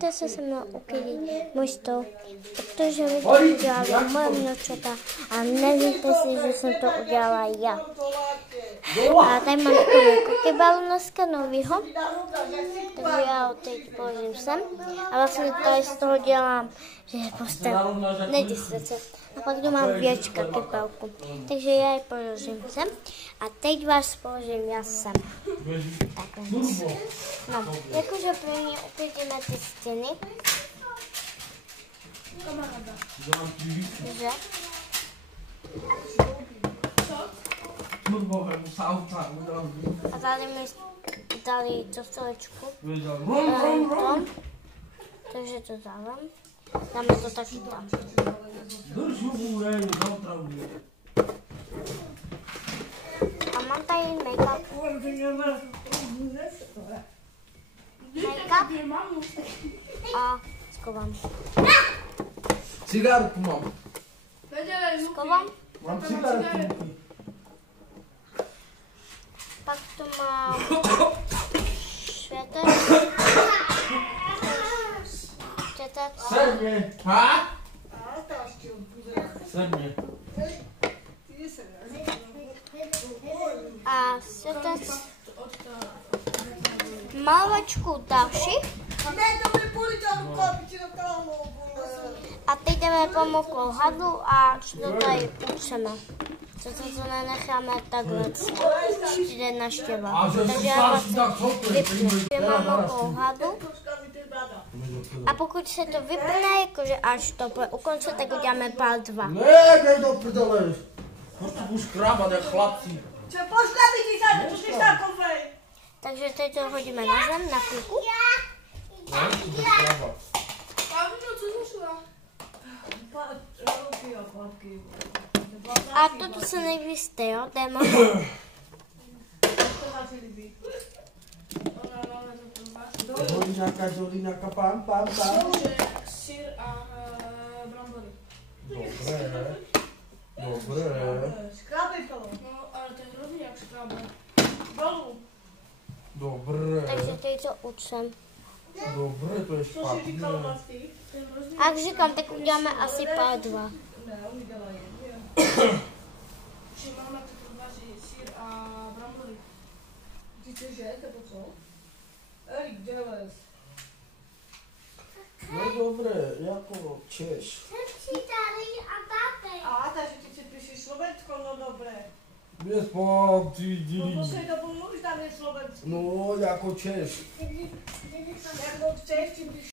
Pojďte se mnou uklidit můj stůl, protože vy to udělali moje vnoučata a nevíte si, že jsem to udělala já. A tady mám takovou kukybalu dneska novýho, takže já ho teď položím sem a vlastně tady z toho dělám, že je postel, nejdi srdce. A pak tu mám věčka kybalku, takže já ji položím sem a teď vás položím já sem. Takhle. No, jakože první uklidíme ty stěny. Že? A tady mi dali to stolečku. Takže to dávám. Dáme to taky tam. A mám tady make-up. Make-up a schovám. Cigarku mám. Schovám. Mám cigarku. Pak tu mám švětec. Sedně. Ha? Sedně. A světec. Malovačku další. A teď jdeme po mokrou hadu a to tady utřeme. To nenecháme takhle, přijde naštěva. Takže já vlastně vypnu, že mám mokrou hadu. A pokud se to vypne, jakože až to bude u konce, tak uděláme pár 2. Ne, dej do prdele. Proč to budeš krábat, jak chlapci? Takže teď to hodíme na zem, na kliku. A toto se nejvíc jo, téma. Žolínáka, pán. Syr a brambory. Dobré. Škrábej to. No, ale to je hrozný, jak škrábe. Dolů. Dobré. Takže teď to utřem. Dobré, to je Co jsi špatné. říkal vlastně? A jak říkám, tak uděláme asi pár 2. Ne, oni dělají. Že máme to vaří syr a brambory. Ty chceš jet, nebo co? Erik, děles. No dobré, jako Češ. A, takže ty si píšeš Slovensko, no dobré. Mě spát, ty No díky. poslední dobu mluvíš tam je Slovensko. No, jako Češ. Jak moc Češ, tím píš